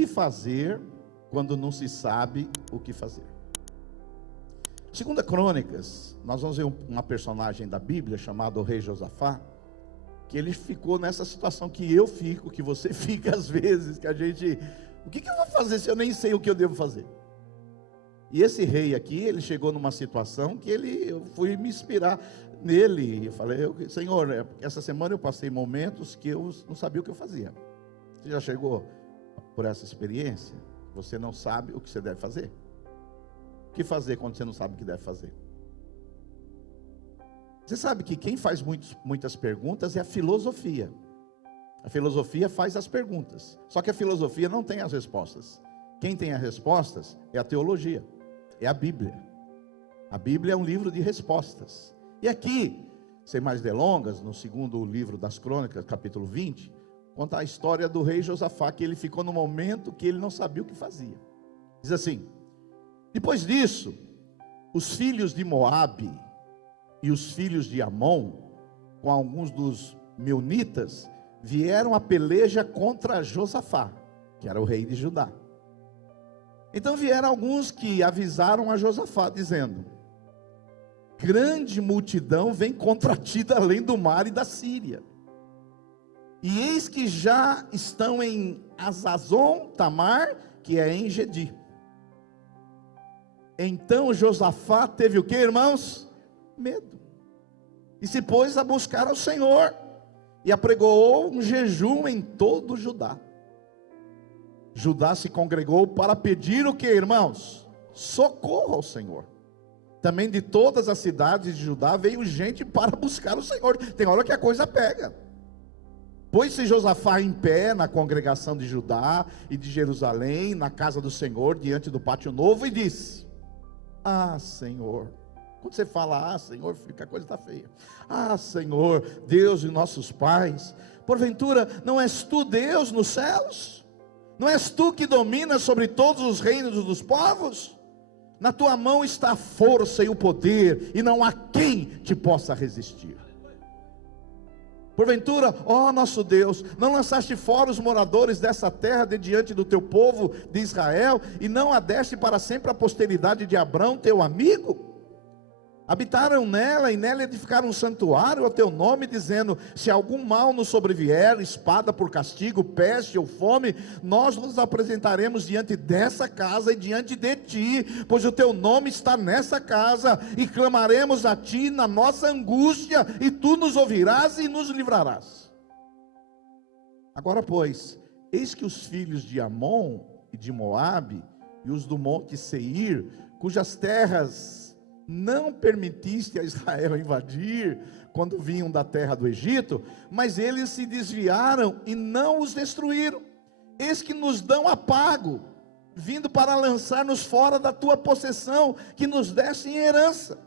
que fazer quando não se sabe o que fazer? Segunda Crônicas, nós vamos ver uma personagem da Bíblia chamado o rei Josafá, que ele ficou nessa situação que eu fico, que você fica às vezes, que a gente, o que eu vou fazer se eu nem sei o que eu devo fazer? E esse rei aqui, ele chegou numa situação que eu fui me inspirar nele. Eu falei, Senhor, essa semana eu passei momentos que eu não sabia o que eu fazia. Você já chegou por essa experiência? Você não sabe o que você deve fazer? O que fazer quando você não sabe o que deve fazer? Você sabe que quem faz muitas perguntas é a filosofia. A filosofia faz as perguntas. Só que a filosofia não tem as respostas. Quem tem as respostas é a teologia. É a Bíblia. A Bíblia é um livro de respostas. E aqui, sem mais delongas, no segundo livro das Crônicas, capítulo 20, conta a história do rei Josafá, que ele ficou no momento que ele não sabia o que fazia. Diz assim: depois disso, os filhos de Moabe e os filhos de Amon, com alguns dos meunitas, vieram a peleja contra Josafá, que era o rei de Judá. Então vieram alguns que avisaram a Josafá, dizendo: grande multidão vem contra ti da além do mar e da Síria. E eis que já estão em Azazon Tamar, que é em Gedi. Então Josafá teve o que, irmãos? Medo. E se pôs a buscar ao Senhor, e apregoou um jejum em todo Judá. Judá se congregou para pedir o que, irmãos? Socorro ao Senhor. Também de todas as cidades de Judá veio gente para buscar o Senhor. Tem hora que a coisa pega. Pôs-se Josafá em pé na congregação de Judá e de Jerusalém, na casa do Senhor, diante do pátio novo, e disse: ah, Senhor. Quando você fala, ah, Senhor, fica, a coisa está feia. Ah, Senhor, Deus de nossos pais, porventura não és tu Deus nos céus? Não és tu que dominas sobre todos os reinos dos povos? Na tua mão está a força e o poder, e não há quem te possa resistir. Porventura, ó nosso Deus, não lançaste fora os moradores dessa terra de diante do teu povo de Israel, e não a deste para sempre a posteridade de Abrão, teu amigo? Habitaram nela, e nela edificaram um santuário ao teu nome, dizendo: se algum mal nos sobrevier, espada por castigo, peste ou fome, nós nos apresentaremos diante dessa casa e diante de ti, pois o teu nome está nessa casa, e clamaremos a ti na nossa angústia, e tu nos ouvirás e nos livrarás. Agora, pois, eis que os filhos de Amon e de Moabe, e os do monte Seir, cujas terras não permitiste a Israel invadir, quando vinham da terra do Egito, mas eles se desviaram e não os destruíram. Eis que nos dão a pago, vindo para lançar-nos fora da tua possessão, que nos deste em herança.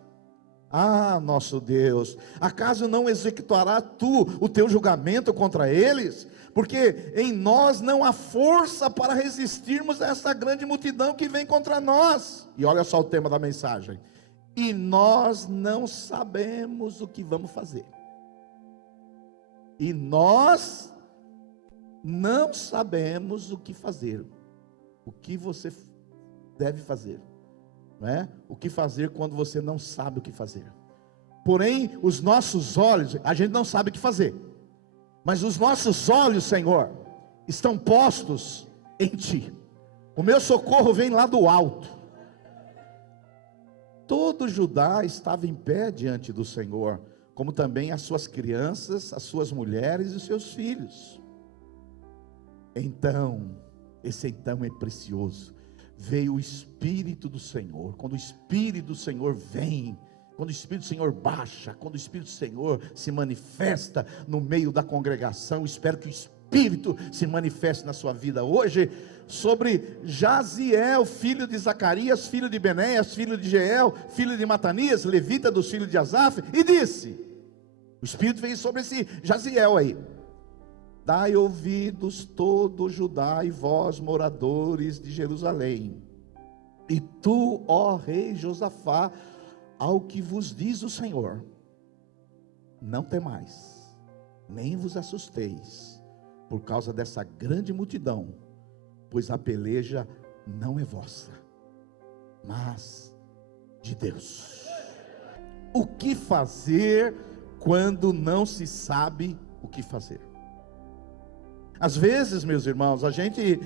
Ah, nosso Deus, acaso não executará tu o teu julgamento contra eles? Porque em nós não há força para resistirmos a essa grande multidão que vem contra nós. E olha só o tema da mensagem: e nós não sabemos o que vamos fazer. E nós não sabemos o que fazer. O que você deve fazer, não é? O que fazer quando você não sabe o que fazer. Porém, os nossos olhos, a gente não sabe o que fazer, mas os nossos olhos, Senhor, estão postos em Ti. O meu socorro vem lá do alto. Todo Judá estava em pé diante do Senhor, como também as suas crianças, as suas mulheres e os seus filhos. Então, esse então é precioso, veio o Espírito do Senhor. Quando o Espírito do Senhor vem, quando o Espírito do Senhor baixa, quando o Espírito do Senhor se manifesta no meio da congregação, espero que o Espírito se manifeste na sua vida hoje, sobre Jaziel, filho de Zacarias, filho de Benéias, filho de Jeiel, filho de Matanias, levita dos filhos de Asaf, e disse, o Espírito veio sobre esse Jaziel aí: dai ouvidos todo Judá e vós moradores de Jerusalém, e tu, ó rei Josafá, ao que vos diz o Senhor, não temais, nem vos assusteis, por causa dessa grande multidão, pois a peleja não é vossa, mas de Deus. O que fazer quando não se sabe o que fazer? Às vezes, meus irmãos, a gente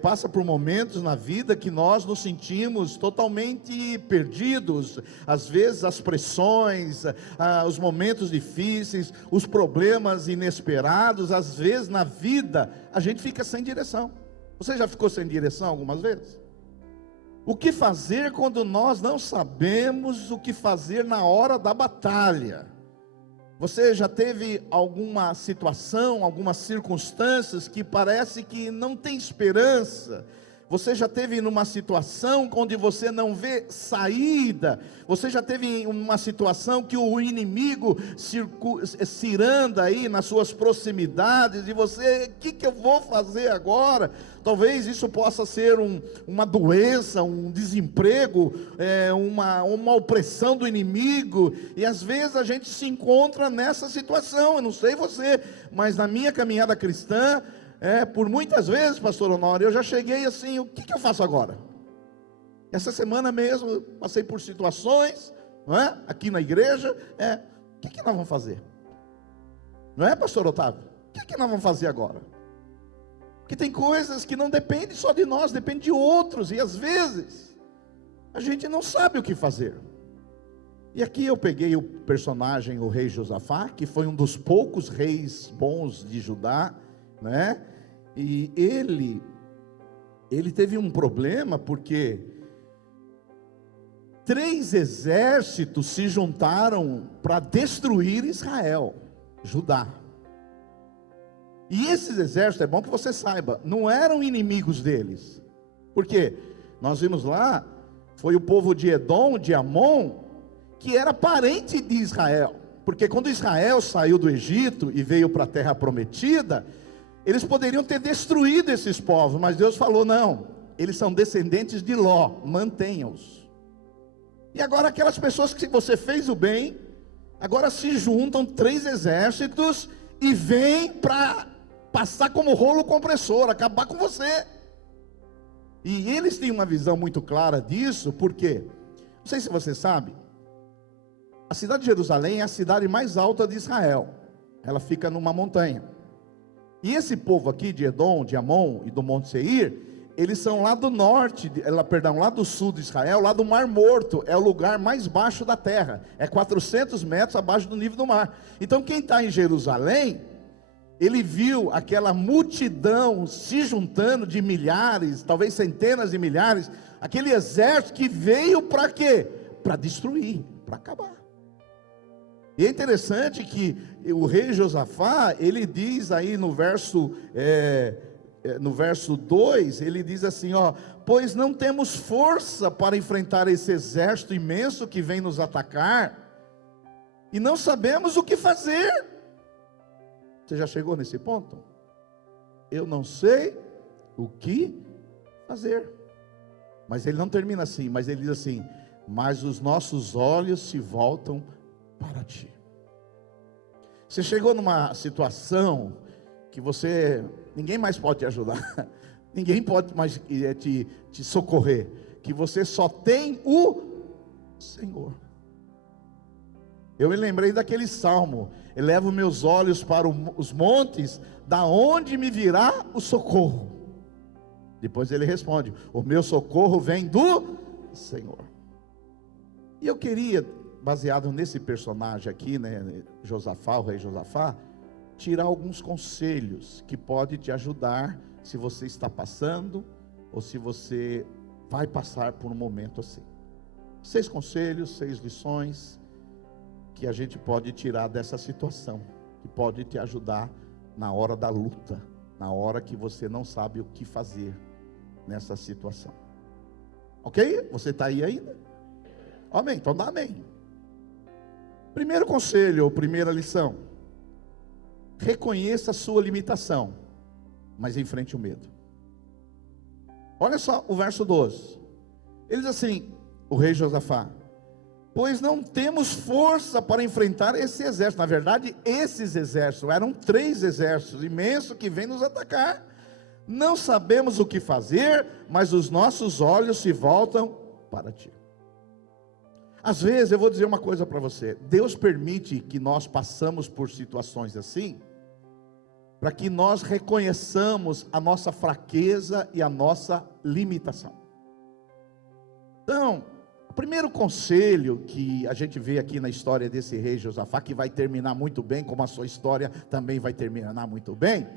passa por momentos na vida que nós nos sentimos totalmente perdidos. Às vezes as pressões, os momentos difíceis, os problemas inesperados. Às vezes na vida a gente fica sem direção. Você já ficou sem direção algumas vezes? O que fazer quando nós não sabemos o que fazer na hora da batalha? Você já teve alguma situação, algumas circunstâncias que parece que não tem esperança? Você já teve numa situação onde você não vê saída? Você já teve uma situação que o inimigo ciranda aí nas suas proximidades e você, o que eu vou fazer agora? Talvez isso possa ser uma doença, um desemprego, uma opressão do inimigo, e às vezes a gente se encontra nessa situação. Eu não sei você, mas na minha caminhada cristã, por muitas vezes, pastor Honório, eu já cheguei assim, o que eu faço agora? Essa semana mesmo, eu passei por situações, não é? Aqui na igreja, o que nós vamos fazer? Não é, pastor Otávio? O que nós vamos fazer agora? Porque tem coisas que não dependem só de nós, dependem de outros, e às vezes, a gente não sabe o que fazer. E aqui eu peguei o personagem, o rei Josafá, que foi um dos poucos reis bons de Judá, né? E ele teve um problema, porque 3 exércitos se juntaram para destruir Israel, Judá. E esses exércitos, é bom que você saiba, não eram inimigos deles. Por quê? Nós vimos lá, foi o povo de Edom, de Amon, que era parente de Israel. Porque quando Israel saiu do Egito e veio para a terra prometida, eles poderiam ter destruído esses povos, mas Deus falou, não, eles são descendentes de Ló, mantenham-os. E agora aquelas pessoas que você fez o bem, agora se juntam 3 exércitos e vêm para passar como rolo compressor, acabar com você. E eles têm uma visão muito clara disso, porque, não sei se você sabe, a cidade de Jerusalém é a cidade mais alta de Israel, ela fica numa montanha. E esse povo aqui de Edom, de Amon e do Monte Seir, eles são lá do norte, lá do sul de Israel, lá do Mar Morto, é o lugar mais baixo da terra, é 400 metros abaixo do nível do mar. Então quem está em Jerusalém, ele viu aquela multidão se juntando de milhares, talvez centenas de milhares, aquele exército que veio para quê? Para destruir, para acabar. E é interessante que o rei Josafá, ele diz aí no verso 2, ele diz assim, pois não temos força para enfrentar esse exército imenso que vem nos atacar, e não sabemos o que fazer. Você já chegou nesse ponto? Eu não sei o que fazer. Mas ele não termina assim, mas ele diz assim, mas os nossos olhos se voltam para ti. Você chegou numa situação que ninguém mais pode te ajudar, ninguém pode mais te socorrer, que você só tem o Senhor. Eu me lembrei daquele salmo, elevo meus olhos para os montes, da onde me virá o socorro? Depois ele responde, o meu socorro vem do Senhor. E eu queria, baseado nesse personagem aqui, né, Josafá, o rei Josafá, tirar alguns conselhos que podem te ajudar, se você está passando, ou se você vai passar por um momento assim. 6 conselhos, 6 lições, que a gente pode tirar dessa situação, que pode te ajudar na hora da luta, na hora que você não sabe o que fazer nessa situação. Ok? Você está aí ainda? Amém, então dá amém. Primeiro conselho, ou primeira lição: reconheça a sua limitação, mas enfrente o medo. Olha só o verso 12. Ele diz assim, o rei Josafá, pois não temos força para enfrentar esse exército. Na verdade, esses exércitos, eram 3 exércitos imensos que vêm nos atacar. Não sabemos o que fazer, mas os nossos olhos se voltam para ti. Às vezes, eu vou dizer uma coisa para você: Deus permite que nós passamos por situações assim, para que nós reconheçamos a nossa fraqueza e a nossa limitação. Então, o primeiro conselho que a gente vê aqui na história desse rei Josafá, que vai terminar muito bem, como a sua história também vai terminar muito bem,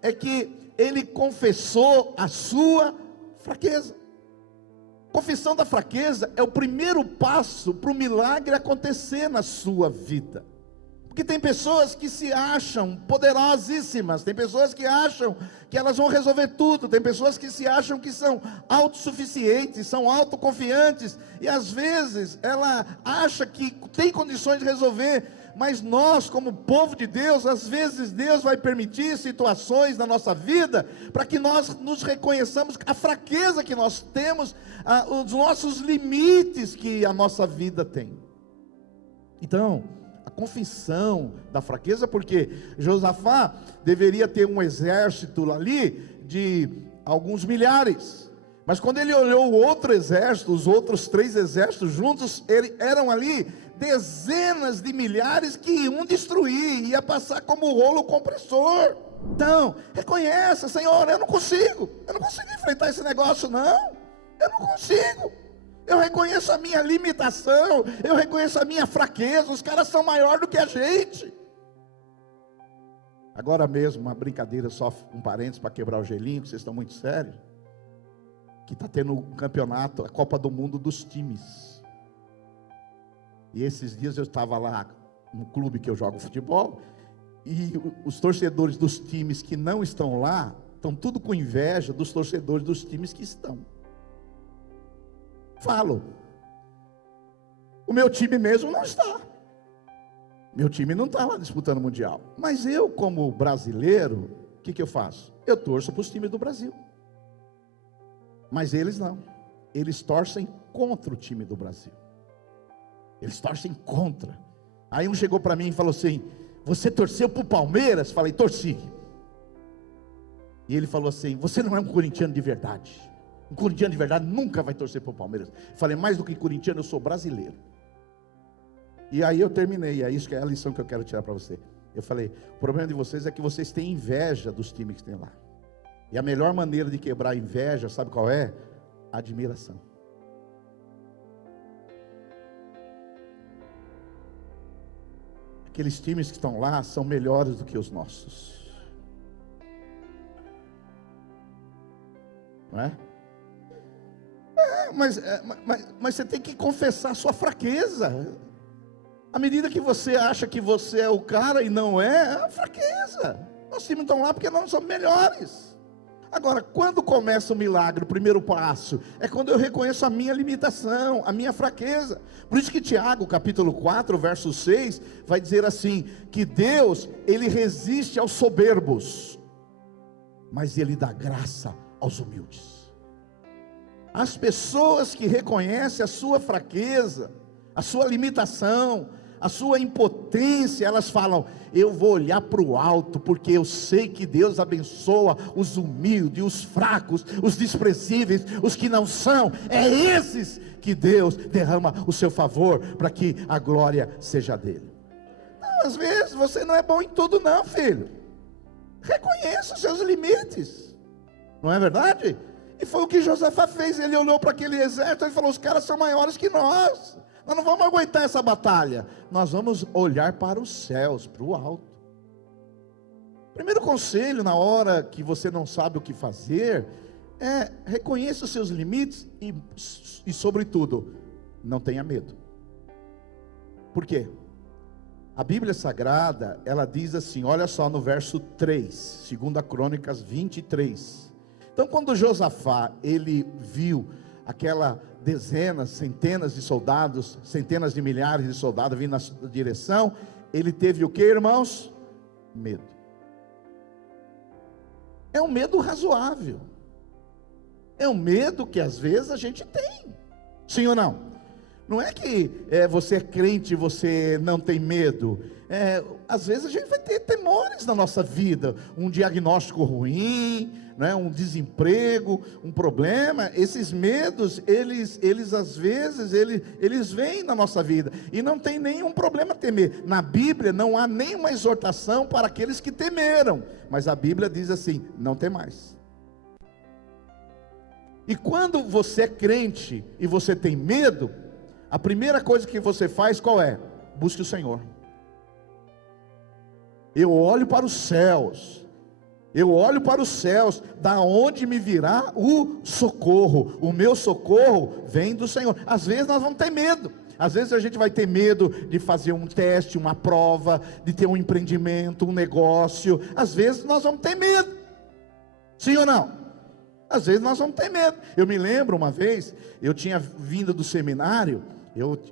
é que ele confessou a sua fraqueza. Confissão da fraqueza é o primeiro passo para o milagre acontecer na sua vida. Porque tem pessoas que se acham poderosíssimas, tem pessoas que acham que elas vão resolver tudo, tem pessoas que se acham que são autossuficientes, são autoconfiantes, e às vezes ela acha que tem condições de resolver, mas nós, como povo de Deus, às vezes Deus vai permitir situações na nossa vida, para que nós nos reconheçamos a fraqueza que nós temos, os nossos limites que a nossa vida tem. Então, a confissão da fraqueza, porque Josafá deveria ter um exército ali de alguns milhares, mas quando ele olhou o outro exército, os outros 3 exércitos juntos, eram ali dezenas de milhares que iam destruir, ia passar como rolo compressor. Então, reconheça: Senhor, eu não consigo enfrentar esse negócio, não, eu não consigo. Eu reconheço a minha limitação, eu reconheço a minha fraqueza, os caras são maiores do que a gente. Agora mesmo, uma brincadeira, só um parênteses para quebrar o gelinho, que vocês estão muito sérios, que está tendo um campeonato, a Copa do Mundo dos times. E esses dias eu estava lá no clube que eu jogo futebol, e os torcedores dos times que não estão lá, estão tudo com inveja dos torcedores dos times que estão. Falo, o meu time mesmo não está, meu time não está lá disputando o Mundial, mas eu, como brasileiro, o que eu faço? Eu torço para os times do Brasil, mas eles não, eles torcem contra o time do Brasil, eles torcem contra. Aí um chegou para mim e falou assim: você torceu para o Palmeiras? Falei: torci. E ele falou assim: você não é um corintiano de verdade. Um corintiano de verdade nunca vai torcer para o Palmeiras. Falei: mais do que corintiano, eu sou brasileiro. E aí eu terminei, é isso que é a lição que eu quero tirar para você. Eu falei: o problema de vocês é que vocês têm inveja dos times que tem lá. E a melhor maneira de quebrar a inveja, sabe qual é? Admiração. Aqueles times que estão lá são melhores do que os nossos, não é? Mas você tem que confessar a sua fraqueza. À medida que você acha que você é o cara e não é a fraqueza. Nossos times estão lá porque nós somos melhores. Agora, quando começa o milagre, o primeiro passo é quando eu reconheço a minha limitação, a minha fraqueza. Por isso que Tiago, capítulo 4, verso 6, vai dizer assim, que Deus, Ele resiste aos soberbos, mas Ele dá graça aos humildes. As pessoas que reconhecem a sua fraqueza, a sua limitação, a sua impotência, elas falam: eu vou olhar para o alto, porque eu sei que Deus abençoa os humildes, os fracos, os desprezíveis, os que não são. É esses que Deus derrama o seu favor, para que a glória seja dele. Não, às vezes você não é bom em tudo não, filho. Reconheça os seus limites, não é verdade? E foi o que Josafá fez. Ele olhou para aquele exército e falou: os caras são maiores que nós não vamos aguentar essa batalha, nós vamos olhar para os céus, para o alto. Primeiro conselho, na hora que você não sabe o que fazer, é: reconheça os seus limites e sobretudo, não tenha medo. Por quê? A Bíblia Sagrada, ela diz assim, olha só no verso 3, 2 Crônicas 23. Então, quando Josafá, ele viu aquela dezenas, centenas de soldados, centenas de milhares de soldados vindo na sua direção, ele teve o que, irmãos? Medo. É um medo razoável. É um medo que às vezes a gente tem. Sim ou não? Não é que você é crente e você não tem medo. Às vezes a gente vai ter temores na nossa vida, um diagnóstico ruim, né, um desemprego, um problema. Esses medos, eles às vezes, eles vêm na nossa vida, e não tem nenhum problema temer. Na Bíblia não há nenhuma exortação para aqueles que temeram, mas a Bíblia diz assim: não temais. E quando você é crente e você tem medo, a primeira coisa que você faz qual é? Busque o Senhor. Eu olho para os céus, da onde me virá o socorro? O meu socorro vem do Senhor. Às vezes nós vamos ter medo, às vezes a gente vai ter medo de fazer um teste, uma prova, de ter um empreendimento, um negócio. Às vezes nós vamos ter medo, sim ou não? Às vezes nós vamos ter medo. Eu me lembro uma vez, eu tinha vindo do seminário.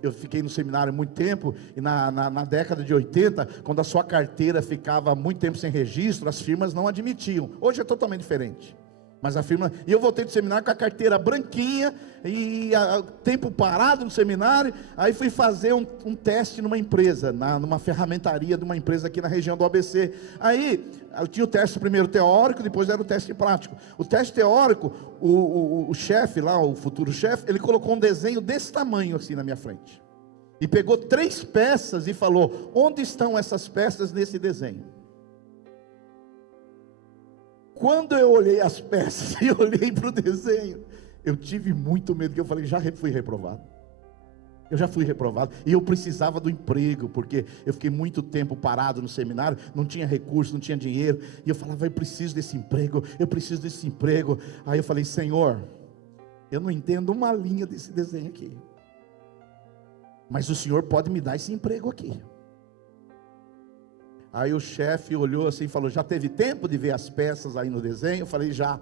Eu fiquei no seminário muito tempo, e na década de 80, quando a sua carteira ficava muito tempo sem registro, as firmas não admitiam. Hoje é totalmente diferente. Mas a firma, e eu voltei do seminário com a carteira branquinha, e tempo parado no seminário. Aí fui fazer um teste numa empresa, numa ferramentaria de uma empresa aqui na região do ABC. Aí eu tinha o teste primeiro teórico, depois era o teste prático. O teste teórico, o chefe lá, o futuro chefe, ele colocou um desenho desse tamanho assim na minha frente, e pegou 3 peças e falou: onde estão essas peças nesse desenho? Quando eu olhei as peças e olhei para o desenho, eu tive muito medo, que eu falei: já fui reprovado. Eu já fui reprovado, e eu precisava do emprego, porque eu fiquei muito tempo parado no seminário, não tinha recurso, não tinha dinheiro, e eu falava: eu preciso desse emprego, eu preciso desse emprego. Aí eu falei: Senhor, eu não entendo uma linha desse desenho aqui, mas o Senhor pode me dar esse emprego aqui. Aí o chefe olhou assim e falou: já teve tempo de ver as peças aí no desenho? Eu falei: já.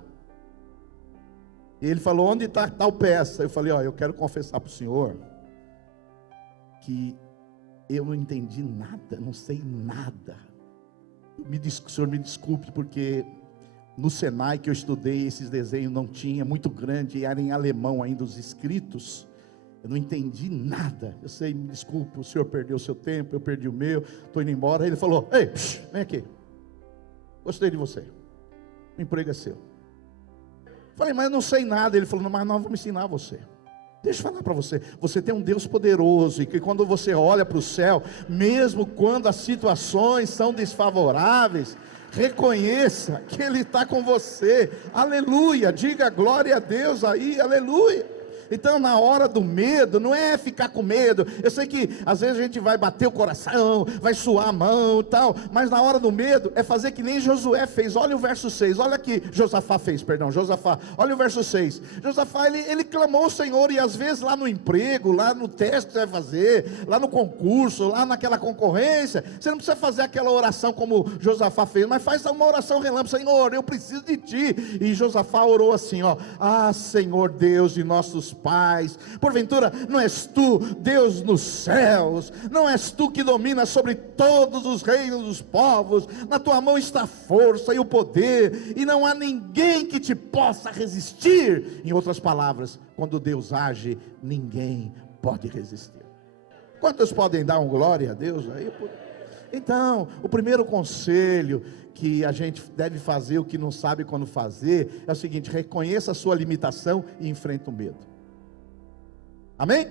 E ele falou: onde está tal peça? Eu falei: eu quero confessar para o senhor que eu não entendi nada, não sei nada. O senhor me desculpe, porque no Senai que eu estudei, esses desenhos não tinha, muito grande, e era em alemão ainda os escritos. Eu não entendi nada. Eu sei, me desculpe, o senhor perdeu o seu tempo, eu perdi o meu, estou indo embora. Aí ele falou: ei, vem aqui, gostei de você, o emprego é seu. Falei: mas eu não sei nada. Ele falou: não, mas nós vamos ensinar você. Deixa eu falar para você, você tem um Deus poderoso, e que quando você olha para o céu, mesmo quando as situações são desfavoráveis, reconheça que Ele está com você. Aleluia, diga glória a Deus aí, aleluia. Então, na hora do medo, não é ficar com medo. Eu sei que às vezes a gente vai bater o coração, vai suar a mão e tal, mas na hora do medo é fazer que nem Josué fez. Olha o verso 6, olha aqui, Josafá, olha o verso 6. Josafá, ele clamou ao Senhor, e às vezes lá no emprego, lá no teste que você vai fazer, lá no concurso, lá naquela concorrência, você não precisa fazer aquela oração como Josafá fez, mas faz uma oração relâmpago: Senhor, eu preciso de Ti. E Josafá orou assim: Senhor Deus de nossos pais, porventura não és Tu Deus nos céus? Não és Tu que dominas sobre todos os reinos dos povos? Na Tua mão está a força e o poder, e não há ninguém que Te possa resistir. Em outras palavras, quando Deus age, ninguém pode resistir. Quantos podem dar um glória a Deus aí? Então, o primeiro conselho que a gente deve fazer, o que não sabe quando fazer, é o seguinte: reconheça a sua limitação e enfrente o medo. Amém?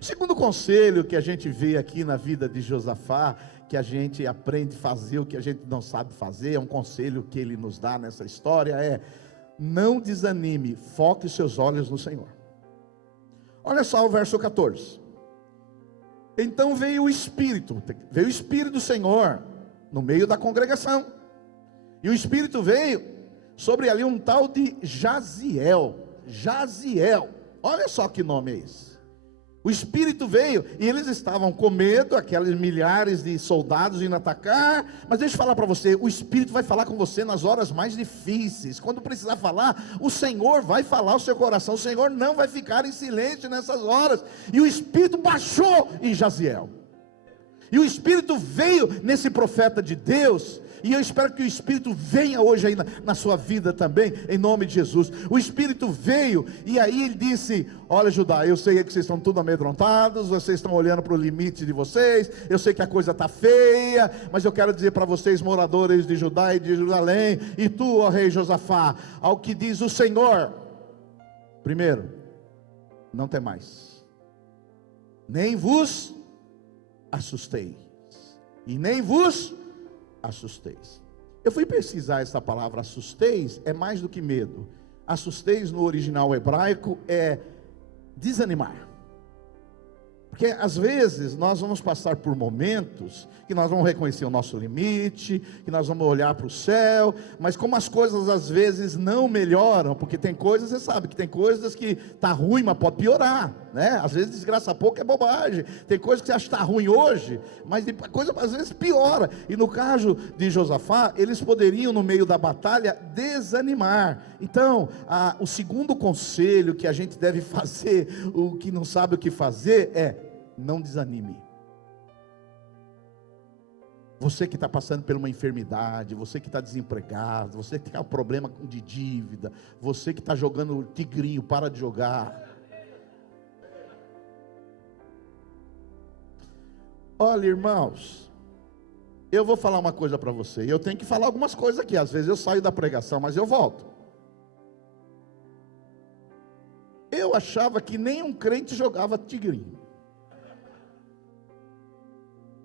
O segundo conselho que a gente vê aqui na vida de Josafá, que a gente aprende a fazer o que a gente não sabe fazer, é um conselho que ele nos dá nessa história, é: não desanime, foque seus olhos no Senhor. Olha só o verso 14. Então veio o Espírito do Senhor no meio da congregação, e o Espírito veio sobre ali um tal de Jaziel. Olha só que nome é esse. O Espírito veio, e eles estavam com medo, aqueles milhares de soldados indo atacar. Mas deixa eu falar para você, o Espírito vai falar com você nas horas mais difíceis. Quando precisar falar, o Senhor vai falar o seu coração. O Senhor não vai ficar em silêncio nessas horas. E o Espírito baixou em Jaziel. E o Espírito veio nesse profeta de Deus, e eu espero que o Espírito venha hoje aí na sua vida também, em nome de Jesus. O Espírito veio, e aí ele disse: olha, Judá, eu sei que vocês estão tudo amedrontados, vocês estão olhando para o limite de vocês, eu sei que a coisa está feia, mas eu quero dizer para vocês, moradores de Judá e de Jerusalém, e tu, ó rei Josafá, ao que diz o Senhor: primeiro, não temais, nem vos assusteis, e nem vos assusteis. Eu fui pesquisar essa palavra assusteis, é mais do que medo. Assusteis no original hebraico é desanimar. Porque às vezes nós vamos passar por momentos que nós vamos reconhecer o nosso limite, que nós vamos olhar para o céu, mas como as coisas às vezes não melhoram, porque tem coisas, você sabe que tem coisas que está ruim, mas pode piorar, né? Às vezes desgraça pouco é bobagem, tem coisas que você acha que está ruim hoje, mas a coisa às vezes piora. E no caso de Josafá, eles poderiam no meio da batalha desanimar. Então, o segundo conselho que a gente deve fazer, o que não sabe o que fazer, é: não desanime. Você que está passando por uma enfermidade, você que está desempregado, você que tem um problema de dívida, você que está jogando tigrinho, para de jogar. Olha, irmãos, eu vou falar uma coisa para você. Eu tenho que falar algumas coisas aqui. Às vezes eu saio da pregação, mas eu volto. Eu achava que nenhum crente jogava tigrinho.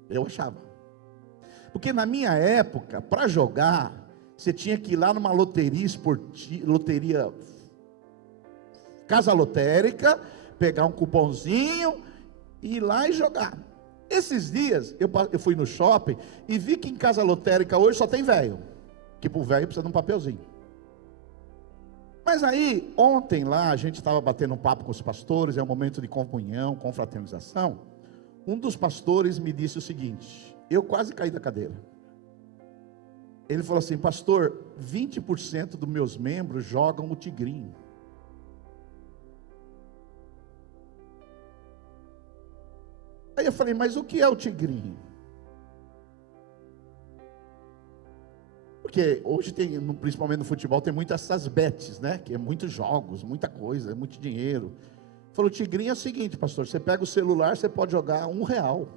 Eu achava. Porque na minha época, para jogar, você tinha que ir lá numa loteria esportiva, loteria, casa lotérica, pegar um cupomzinho, ir lá e jogar. Esses dias, eu fui no shopping e vi que em casa lotérica hoje só tem velho, que para o velho precisa de um papelzinho. Mas aí, ontem lá, a gente estava batendo um papo com os pastores, é um momento de comunhão, confraternização. Um dos pastores me disse o seguinte: eu quase caí da cadeira. Ele falou assim: pastor, 20% dos meus membros jogam o tigrinho. Aí eu falei: mas o que é o tigrinho? Porque hoje tem, principalmente no futebol, tem muitas essas bets, né? Que é muitos jogos, muita coisa, é muito dinheiro. Falou: tigrinho é o seguinte, pastor, você pega o celular, você pode jogar R$1.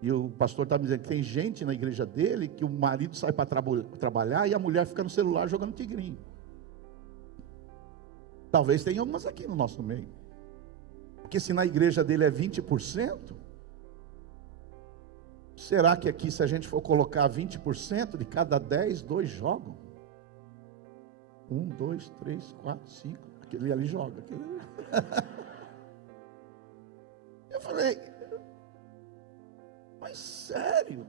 E o pastor está me dizendo que tem gente na igreja dele que o marido sai para trabalhar e a mulher fica no celular jogando tigrinho. Talvez tenha algumas aqui no nosso meio. Porque se na igreja dele é 20%, será que aqui, se a gente for colocar 20%, de cada 10, 2 jogam? 1, 2, 3, 4, 5. Aquele ali joga. Aquele ali. Eu falei: mas sério?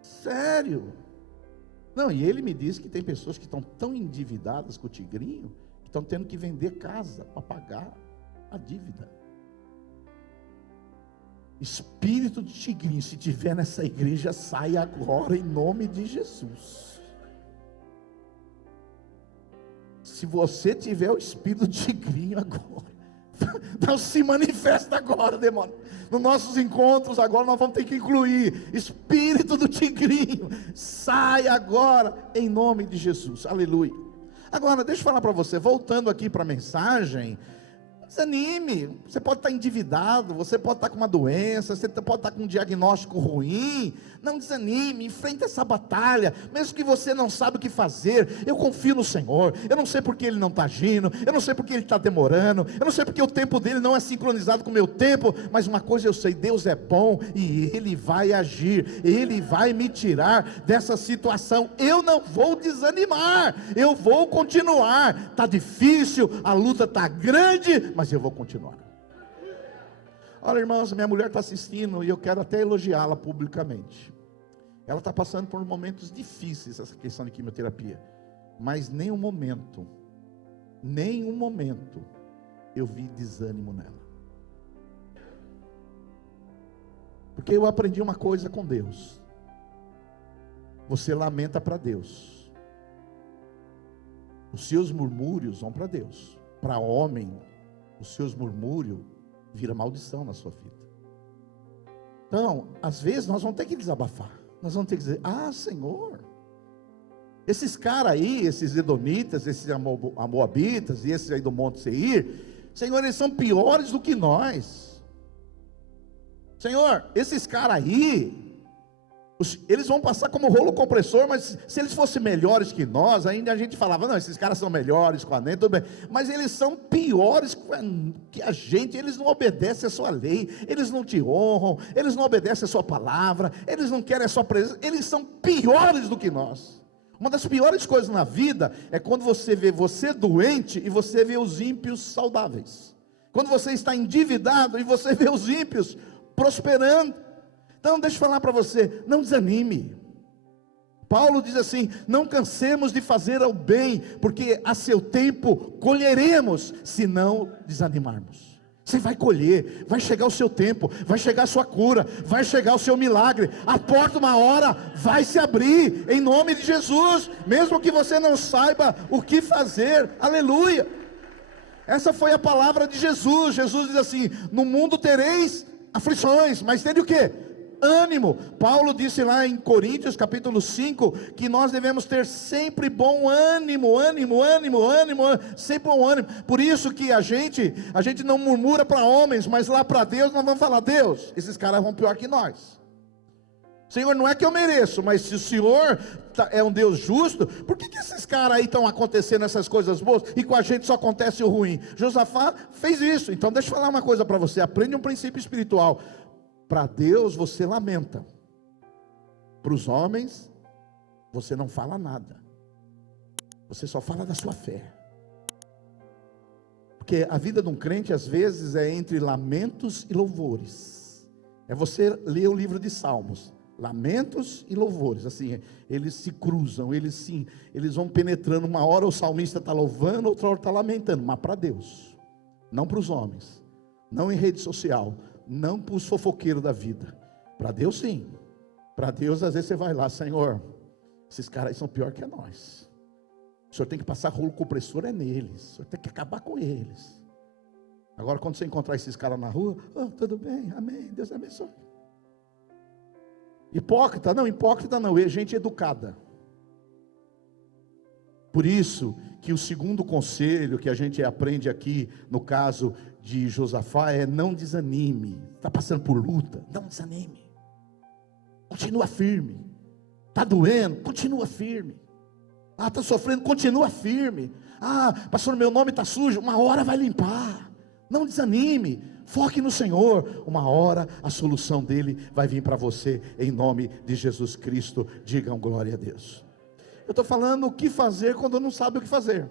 Sério? Não, e ele me disse que tem pessoas que estão tão endividadas com o tigrinho, que estão tendo que vender casa para pagar a dívida. Espírito de tigrinho, se tiver nessa igreja, sai agora em nome de Jesus. Se você tiver o espírito de tigrinho agora, não se manifesta agora, demônio. Nos nossos encontros agora nós vamos ter que incluir espírito do tigrinho. Sai agora em nome de Jesus. Aleluia. Agora deixa eu falar para você, voltando aqui para a mensagem. Desanime. Você pode estar endividado, você pode estar com uma doença, você pode estar com um diagnóstico ruim. Não desanime, enfrente essa batalha, mesmo que você não sabe o que fazer. Eu confio no Senhor. Eu não sei porque Ele não está agindo, eu não sei porque Ele está demorando, eu não sei porque o tempo dele não é sincronizado com o meu tempo, mas uma coisa eu sei: Deus é bom e Ele vai agir, Ele vai me tirar dessa situação. Eu não vou desanimar, eu vou continuar. Está difícil, a luta está grande, mas eu vou continuar. Olha, irmãos, minha mulher está assistindo e eu quero até elogiá-la publicamente. Ela está passando por momentos difíceis, essa questão de quimioterapia, mas nenhum momento eu vi desânimo nela. Porque eu aprendi uma coisa com Deus: você lamenta para Deus, os seus murmúrios vão para Deus. Para homem, os seus murmúrios vira maldição na sua vida. Então, às vezes nós vamos ter que desabafar. Nós vamos ter que dizer: ah, Senhor, esses caras aí, esses edomitas, esses moabitas e esses aí do Monte Seir, Senhor, eles são piores do que nós. Senhor, esses caras aí, eles vão passar como rolo compressor, mas se eles fossem melhores que nós, ainda a gente falava: não, esses caras são melhores com a lei, tudo bem. Mas eles são piores que a gente. Eles não obedecem a sua lei, eles não te honram, eles não obedecem a sua palavra, eles não querem a sua presença, eles são piores do que nós. Uma das piores coisas na vida é quando você vê você doente e você vê os ímpios saudáveis. Quando você está endividado e você vê os ímpios prosperando. Então deixa eu falar para você, não desanime. Paulo diz assim: não cansemos de fazer o bem, porque a seu tempo colheremos, se não desanimarmos. Você vai colher, vai chegar o seu tempo, vai chegar a sua cura, vai chegar o seu milagre. A porta uma hora vai se abrir, em nome de Jesus, mesmo que você não saiba o que fazer. Aleluia. Essa foi a palavra de Jesus. Jesus diz assim: no mundo tereis aflições, mas tende o quê? Ânimo. Paulo disse lá em Coríntios capítulo 5, que nós devemos ter sempre bom ânimo, sempre bom ânimo. Por isso que a gente não murmura para homens, mas lá para Deus nós vamos falar: Deus, esses caras vão pior que nós. Senhor, não é que eu mereço, mas se o Senhor é um Deus justo, por que esses caras aí estão acontecendo essas coisas boas e com a gente só acontece o ruim? Josafá fez isso. Então deixa eu falar uma coisa para você, aprende um princípio espiritual. Para Deus você lamenta, para os homens você não fala nada, você só fala da sua fé. Porque a vida de um crente às vezes é entre lamentos e louvores. É você ler o livro de Salmos, lamentos e louvores, assim, eles se cruzam, eles vão penetrando. Uma hora o salmista está louvando, outra hora está lamentando, mas para Deus, não para os homens, não em rede social, não para os fofoqueiros da vida. Para Deus sim. Para Deus às vezes você vai lá: Senhor, esses caras aí são pior que nós. O Senhor tem que passar rolo compressor neles. O Senhor tem que acabar com eles. Agora quando você encontrar esses caras na rua: oh, tudo bem, amém, Deus abençoe. Hipócrita não, é gente educada. Por isso que o segundo conselho que a gente aprende aqui, no caso de Josafá, é: não desanime. Está passando por luta, não desanime, continua firme. Está doendo, continua firme. Ah, está sofrendo, continua firme. Ah, pastor, meu nome está sujo, uma hora vai limpar. Não desanime, foque no Senhor. Uma hora a solução dele vai vir para você, em nome de Jesus Cristo. Digam glória a Deus. Eu estou falando o que fazer quando não sabe o que fazer.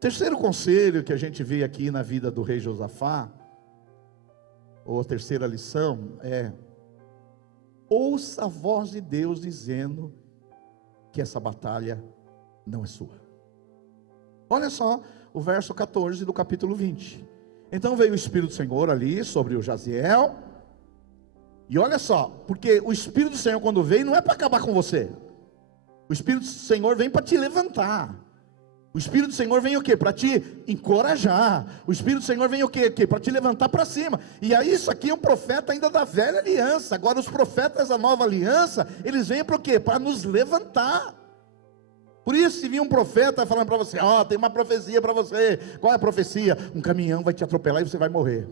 Terceiro conselho que a gente vê aqui na vida do rei Josafá, ou a terceira lição, é: ouça a voz de Deus dizendo que essa batalha não é sua. Olha só o verso 14 do capítulo 20. Então veio o Espírito do Senhor ali sobre o Jaziel. E olha só, porque o Espírito do Senhor quando vem não é para acabar com você. O Espírito do Senhor vem para te levantar. O Espírito do Senhor vem o quê? Para te encorajar. O Espírito do Senhor vem o quê? Para te levantar para cima. E aí isso aqui é um profeta ainda da velha aliança. Agora os profetas da nova aliança, eles vêm para o quê? Para nos levantar. Por isso, se vir um profeta falando para você: ó, tem uma profecia para você. Qual é a profecia? Um caminhão vai te atropelar e você vai morrer.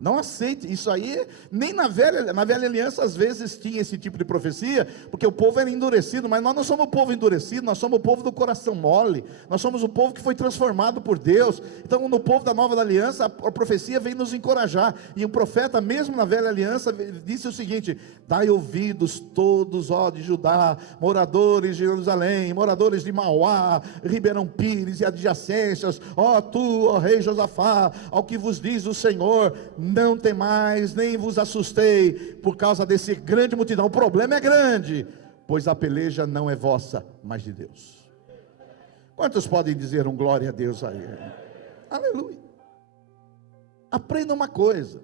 Não aceite isso aí. Nem na velha aliança às vezes tinha esse tipo de profecia, porque o povo era endurecido. Mas nós não somos o povo endurecido, nós somos o povo do coração mole. Nós somos o povo que foi transformado por Deus. Então no povo da nova aliança, a profecia vem nos encorajar. E o profeta mesmo na velha aliança disse o seguinte: dai ouvidos todos, ó de Judá, moradores de Jerusalém, moradores de Mauá, Ribeirão Pires e adjacências, ó tu, ó rei Josafá, ao que vos diz o Senhor: não temais, nem vos assustei por causa desse grande multidão. O problema é grande, pois a peleja não é vossa, mas de Deus. Quantos podem dizer um glória a Deus aí? Aleluia. Aprenda uma coisa: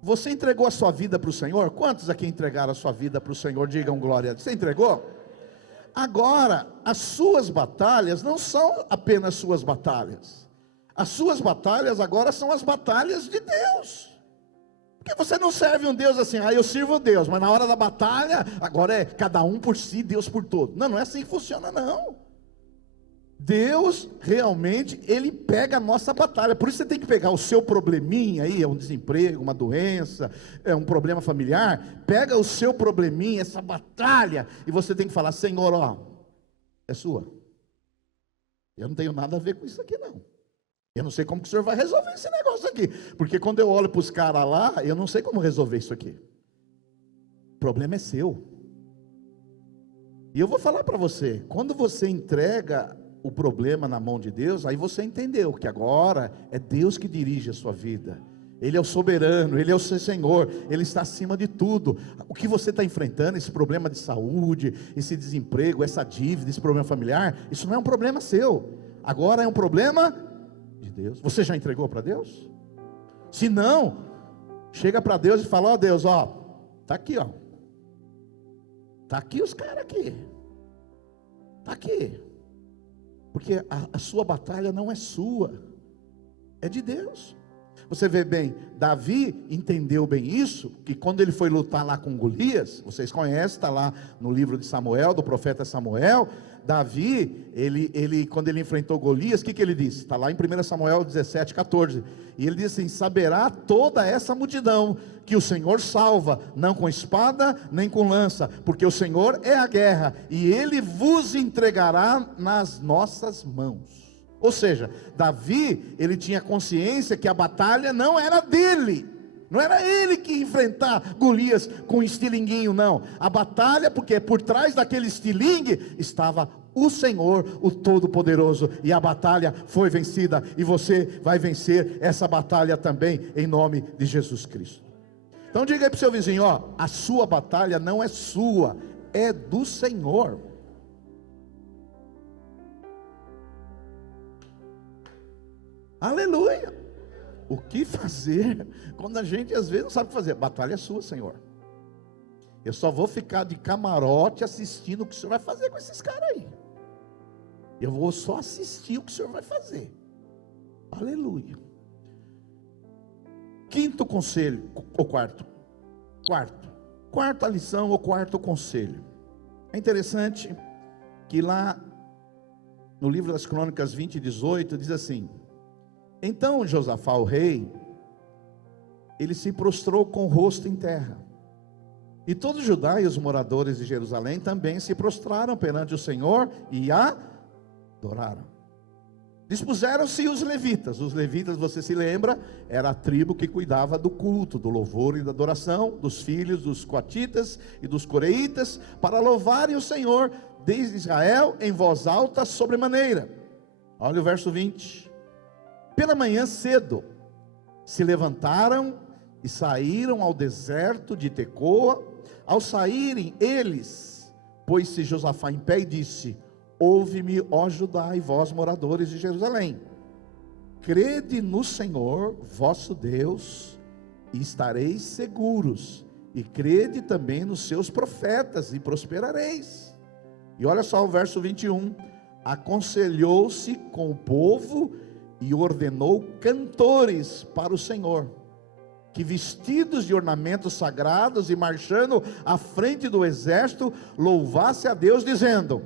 você entregou a sua vida para o Senhor? Quantos aqui entregaram a sua vida para o Senhor? Digam glória a Deus. Você entregou? Agora, as suas batalhas não são apenas suas batalhas. As suas batalhas agora são as batalhas de Deus. Porque você não serve um Deus assim, eu sirvo a Deus, mas na hora da batalha, agora é cada um por si, Deus por todos. Não, não é assim que funciona não. Deus realmente, Ele pega a nossa batalha. Por isso você tem que pegar o seu probleminha aí, é um desemprego, uma doença, é um problema familiar. Pega o seu probleminha, essa batalha, e você tem que falar: Senhor, é sua. Eu não tenho nada a ver com isso aqui não. Eu não sei como que o Senhor vai resolver esse negócio aqui. Porque quando eu olho para os caras lá, eu não sei como resolver isso aqui. O problema é seu. E eu vou falar para você, quando você entrega o problema na mão de Deus, aí você entendeu que agora é Deus que dirige a sua vida. Ele é o soberano, Ele é o seu Senhor, Ele está acima de tudo. O que você está enfrentando, esse problema de saúde, esse desemprego, essa dívida, esse problema familiar, isso não é um problema seu. Agora é um problema de Deus. Você já entregou para Deus? Se não, chega para Deus e fala: Deus, está aqui, está aqui os caras aqui, está aqui. Porque a sua batalha não é sua, é de Deus. Você vê bem, Davi entendeu bem isso, que quando ele foi lutar lá com Golias, vocês conhecem, está lá no livro de Samuel, do profeta Samuel. Davi, quando ele enfrentou Golias, o que ele disse? Está lá em 1 Samuel 17, 14. E ele disse assim: saberá toda essa multidão que o Senhor salva, não com espada nem com lança, porque o Senhor é a guerra, e Ele vos entregará nas nossas mãos. Ou seja, Davi, ele tinha consciência que a batalha não era dele. Não era ele que ia enfrentar Golias com um estilinguinho, não. A batalha, porque por trás daquele estilingue estava o Senhor, o Todo-Poderoso. E a batalha foi vencida. E você vai vencer essa batalha também, em nome de Jesus Cristo. Então diga aí para o seu vizinho: a sua batalha não é sua, é do Senhor. Aleluia. O que fazer quando a gente às vezes não sabe o que fazer? A batalha é sua, Senhor. Eu só vou ficar de camarote assistindo o que o Senhor vai fazer com esses caras aí. Eu vou só assistir o que o Senhor vai fazer. Aleluia. Quinto conselho, ou quarta lição, ou quarto conselho. É interessante que lá no livro das Crônicas 20, 18, diz assim: então Josafá, o rei, ele se prostrou com o rosto em terra. E todo Judá e os moradores de Jerusalém também se prostraram perante o Senhor e adoraram. Dispuseram-se os levitas. Os levitas, você se lembra, era a tribo que cuidava do culto, do louvor e da adoração, dos filhos dos coatitas e dos coreitas, para louvarem o Senhor desde Israel em voz alta sobremaneira. Olha o verso 20. Pela manhã cedo, se levantaram e saíram ao deserto de Tecoa. Ao saírem eles, pôs-se Josafá em pé e disse: ouve-me, ó Judá e vós moradores de Jerusalém, crede no Senhor vosso Deus e estareis seguros, e crede também nos seus profetas e prosperareis. E olha só o verso 21, aconselhou-se com o povo e ordenou cantores para o Senhor, que vestidos de ornamentos sagrados e marchando à frente do exército, louvasse a Deus dizendo: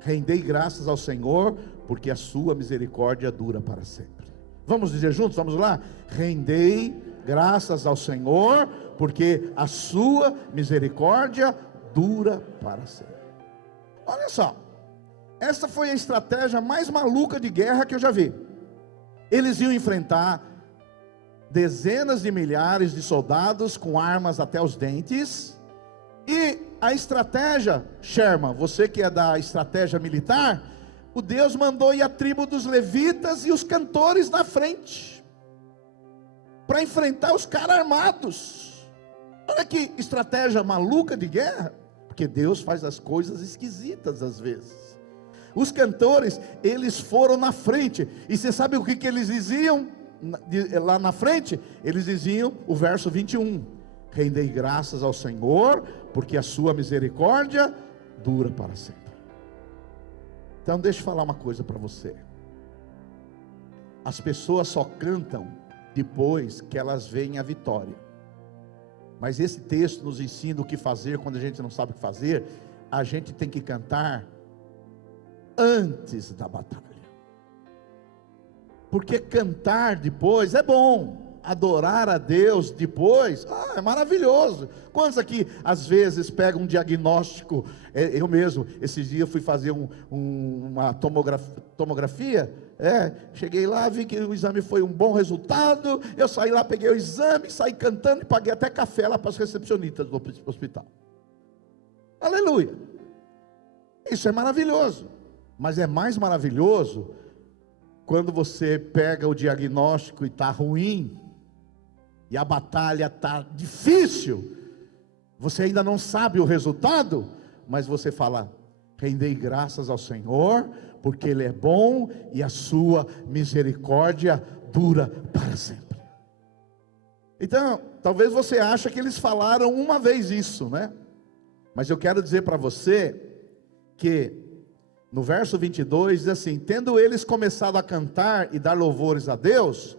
rendei graças ao Senhor, porque a sua misericórdia dura para sempre. Vamos dizer juntos, vamos lá? Rendei graças ao Senhor, porque a sua misericórdia dura para sempre. Olha só, essa foi a estratégia mais maluca de guerra que eu já vi. Eles iam enfrentar dezenas de milhares de soldados com armas até os dentes. E a estratégia, Sherman, você que é da estratégia militar, o Deus mandou ir a tribo dos levitas e os cantores na frente, para enfrentar os caras armados. Olha que estratégia maluca de guerra, porque Deus faz as coisas esquisitas às vezes. Os cantores, eles foram na frente, e você sabe o que eles diziam lá na frente? Eles diziam o verso 21, rendei graças ao Senhor, porque a sua misericórdia dura para sempre. Então deixa eu falar uma coisa para você. As pessoas só cantam depois que elas veem a vitória. Mas esse texto nos ensina o que fazer quando a gente não sabe o que fazer. A gente tem que cantar antes da batalha. Porque cantar depois é bom, adorar a Deus depois, é maravilhoso. Quantos aqui às vezes pegam um diagnóstico? Eu mesmo, esses dias fui fazer uma tomografia, cheguei lá, vi que o exame foi um bom resultado, eu saí lá, peguei o exame, saí cantando e paguei até café lá para as recepcionistas do hospital. Aleluia! Isso é maravilhoso, mas é mais maravilhoso quando você pega o diagnóstico e está ruim, e a batalha está difícil, você ainda não sabe o resultado, mas você fala: rendei graças ao Senhor, porque Ele é bom e a sua misericórdia dura para sempre. Então, talvez você ache que eles falaram uma vez isso, né? Mas eu quero dizer para você que no verso 22 diz assim: tendo eles começado a cantar e dar louvores a Deus,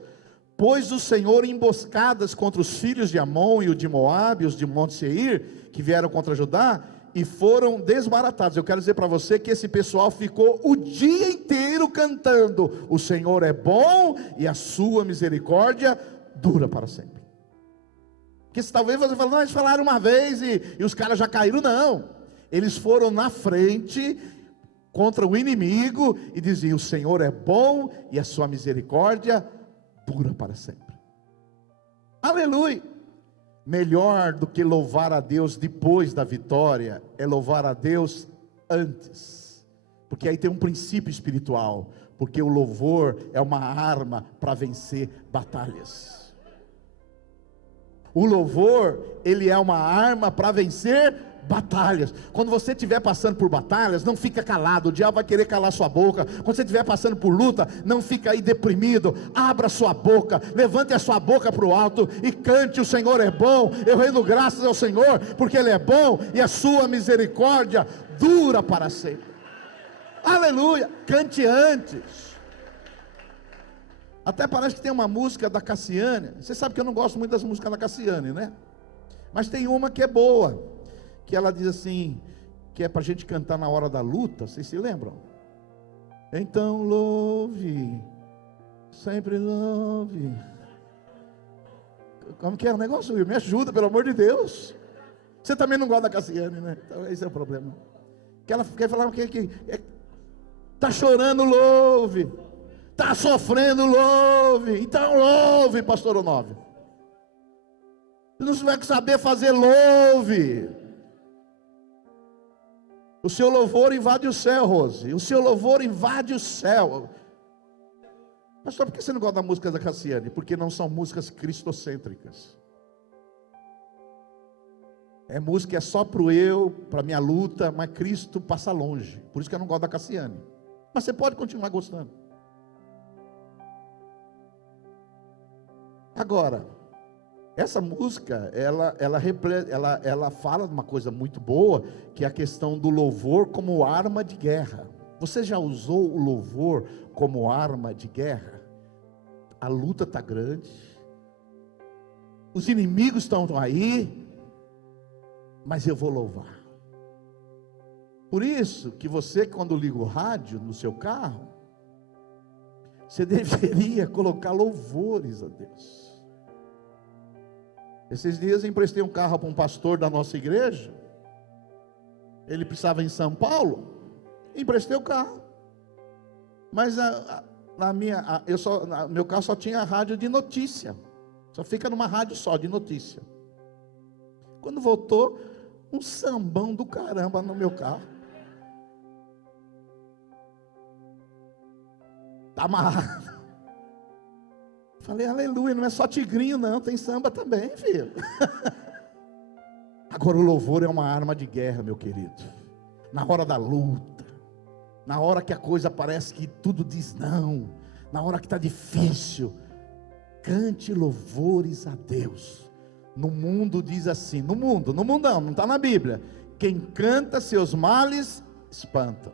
pôs o Senhor emboscadas contra os filhos de Amon e o de Moabe, os de Monte Seir, que vieram contra Judá, e foram desbaratados. Eu quero dizer para você que esse pessoal ficou o dia inteiro cantando: o Senhor é bom e a sua misericórdia dura para sempre. Porque talvez você fale: não, eles falaram uma vez e os caras já caíram. Não, eles foram na frente contra o inimigo e diziam: o Senhor é bom e a sua misericórdia dura para sempre. Aleluia! Melhor do que louvar a Deus depois da vitória é louvar a Deus antes, porque aí tem um princípio espiritual, porque o louvor é uma arma para vencer batalhas. O louvor, ele é uma arma para vencer batalhas. Quando você estiver passando por batalhas, não fica calado, o diabo vai querer calar sua boca. Quando você estiver passando por luta, não fica aí deprimido, abra sua boca, levante a sua boca para o alto e cante: o Senhor é bom, eu rendo graças ao Senhor, porque Ele é bom e a sua misericórdia dura para sempre. Aleluia! Cante antes. Até parece que tem uma música da Cassiane. Você sabe que eu não gosto muito das músicas da Cassiane, né? Mas tem uma que é boa, que ela diz assim, que é para a gente cantar na hora da luta. Vocês se lembram? Então louve, sempre louve. Como que é o negócio? Me ajuda, pelo amor de Deus. Você também não gosta da Cassiane, né? Então esse é o problema. Que ela quer falar que está chorando, louve. Está sofrendo, louve. Então louve, pastor Onofre. Se não vai saber fazer, louve. O seu louvor invade o céu, Rose. O seu louvor invade o céu. Pastor, por que você não gosta da música da Cassiane? Porque não são músicas cristocêntricas. É música só para o eu, para a minha luta, mas Cristo passa longe. Por isso que eu não gosto da Cassiane. Mas você pode continuar gostando. Agora, essa música, ela fala de uma coisa muito boa, que é a questão do louvor como arma de guerra. Você já usou o louvor como arma de guerra? A luta está grande, os inimigos estão aí, mas eu vou louvar. Por isso que você, quando liga o rádio no seu carro, você deveria colocar louvores a Deus. Esses dias eu emprestei um carro para um pastor da nossa igreja. Ele precisava ir em São Paulo. Emprestei o carro. Mas meu carro só tinha rádio de notícia. Só fica numa rádio só de notícia. Quando voltou, um sambão do caramba no meu carro. Está amarrado. Falei: aleluia, não é só tigrinho não, tem samba também, filho. Agora o louvor é uma arma de guerra, meu querido. Na hora da luta, na hora que a coisa parece que tudo diz não, na hora que está difícil, cante louvores a Deus. No mundo diz assim, no mundão, não está na Bíblia: quem canta seus males espanta.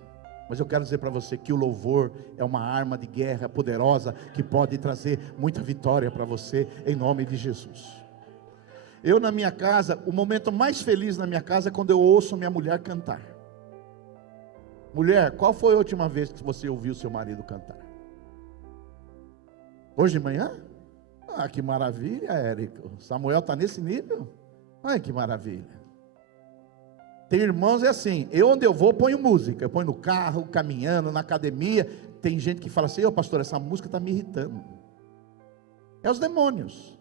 Mas eu quero dizer para você que o louvor é uma arma de guerra poderosa, que pode trazer muita vitória para você, em nome de Jesus. Eu na minha casa, o momento mais feliz na minha casa é quando eu ouço minha mulher cantar. Mulher, qual foi a última vez que você ouviu seu marido cantar? Hoje de manhã? Ah, que maravilha, Érico. Samuel está nesse nível? Ai, que maravilha. Tem irmãos, é assim, onde eu vou, ponho música. Eu ponho no carro, caminhando, na academia. Tem gente que fala assim, ô pastor, essa música está me irritando. É os demônios.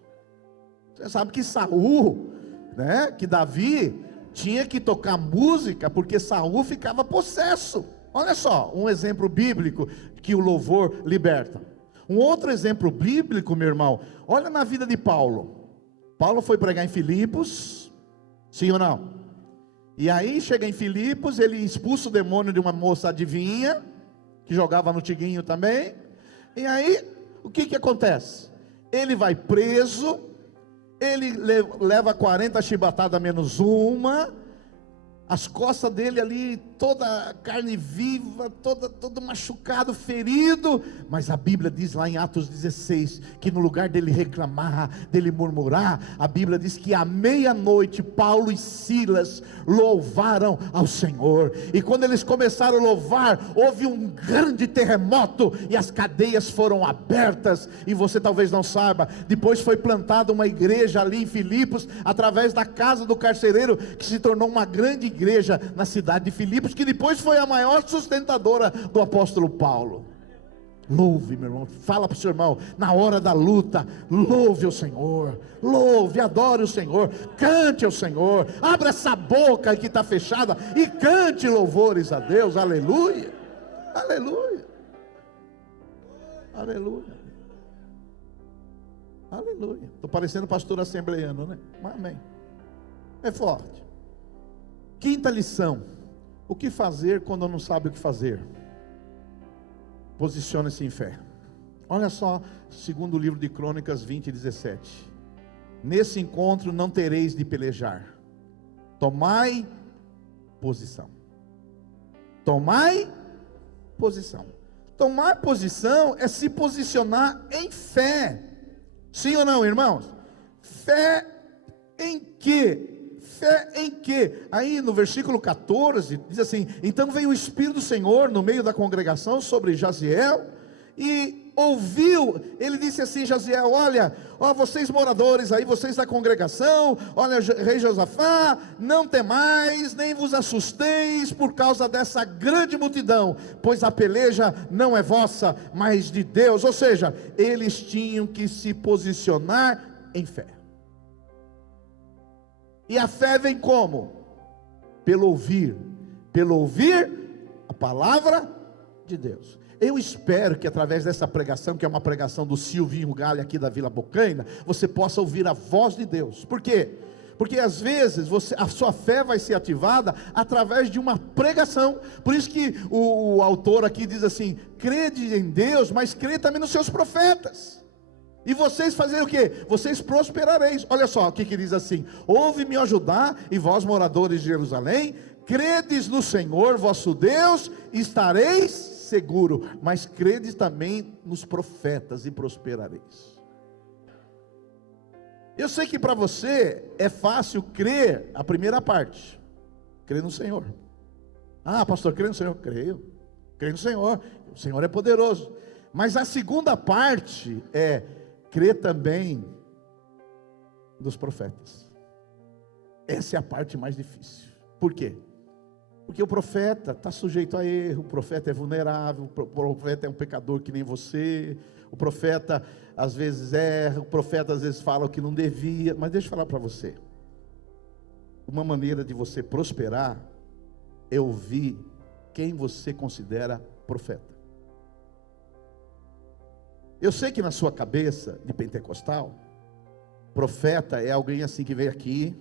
Você sabe que Saul, né, que Davi tinha que tocar música, porque Saul ficava possesso. Olha só, um exemplo bíblico que o louvor liberta. Um outro exemplo bíblico, meu irmão, olha na vida de Paulo. Paulo foi pregar em Filipos, sim ou não? E aí chega em Filipos, ele expulsa o demônio de uma moça adivinha, que jogava no tiguinho também. E aí, o que acontece? Ele vai preso, ele leva 40 chibatadas menos uma, as costas dele ali, toda carne viva, todo machucado, ferido. Mas a Bíblia diz lá em Atos 16, que no lugar dele reclamar, dele murmurar, a Bíblia diz que à meia-noite, Paulo e Silas louvaram ao Senhor. E quando eles começaram a louvar, houve um grande terremoto, e as cadeias foram abertas. E você talvez não saiba, depois foi plantada uma igreja ali em Filipos, através da casa do carcereiro, que se tornou uma grande igreja na cidade de Filipos, que depois foi a maior sustentadora do apóstolo Paulo. Louve, meu irmão, fala para o seu irmão, na hora da luta, louve o Senhor, louve, adore o Senhor, cante ao Senhor, abra essa boca que está fechada e cante louvores a Deus, aleluia, aleluia, aleluia, aleluia. Estou parecendo pastor assembleiano, né? Mas amém, é forte. Quinta lição: o que fazer quando não sabe o que fazer? Posicione-se em fé. Olha só, segundo o livro de Crônicas 20:17. Nesse encontro não tereis de pelejar. Tomai posição. Tomai posição. Tomar posição é se posicionar em fé. Sim ou não, irmãos? Fé em quê? Fé em quê? Aí no versículo 14, diz assim: então veio o Espírito do Senhor no meio da congregação sobre Jaziel, e ouviu, ele disse assim: Jaziel, olha, ó, vocês moradores aí, vocês da congregação, olha, rei Josafá, não temais, nem vos assusteis por causa dessa grande multidão, pois a peleja não é vossa, mas de Deus. Ou seja, eles tinham que se posicionar em fé. E a fé vem como? Pelo ouvir a palavra de Deus. Eu espero que através dessa pregação, que é uma pregação do Silvinho Galho aqui da Vila Bocaina, você possa ouvir a voz de Deus. Por quê? Porque às vezes a sua fé vai ser ativada através de uma pregação. Por isso que o autor aqui diz assim: crede em Deus, mas crede também nos seus profetas. E vocês fazerem o quê? Vocês prosperareis. Olha só o que diz assim: ouve-me, ó Judá, e vós moradores de Jerusalém, credes no Senhor vosso Deus, estareis seguro, mas credes também nos profetas e prosperareis. Eu sei que para você é fácil crer a primeira parte, crer no Senhor. Ah, pastor, crê no Senhor? Creio no Senhor, o Senhor é poderoso. Mas a segunda parte é crê também dos profetas. Essa é a parte mais difícil. Por quê? Porque o profeta está sujeito a erro, o profeta é vulnerável, o profeta é um pecador que nem você, o profeta às vezes erra, o profeta às vezes fala o que não devia. Mas deixa eu falar para você, uma maneira de você prosperar é ouvir quem você considera profeta. Eu sei que na sua cabeça de pentecostal, profeta é alguém assim que veio aqui,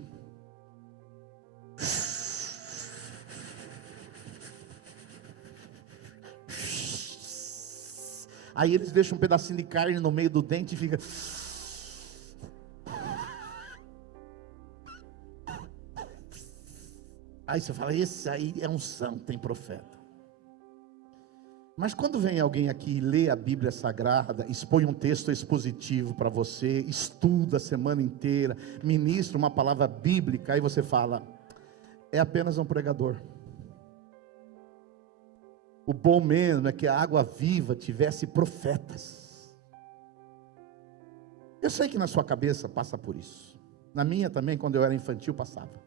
aí eles deixam um pedacinho de carne no meio do dente e fica. Aí você fala: esse aí é unção, tem profeta. Mas quando vem alguém aqui e lê a Bíblia Sagrada, expõe um texto expositivo para você, estuda a semana inteira, ministra uma palavra bíblica, aí você fala, é apenas um pregador. O bom mesmo é que a Água Viva tivesse profetas. Eu sei que na sua cabeça passa por isso. Na minha também, quando eu era infantil, passava.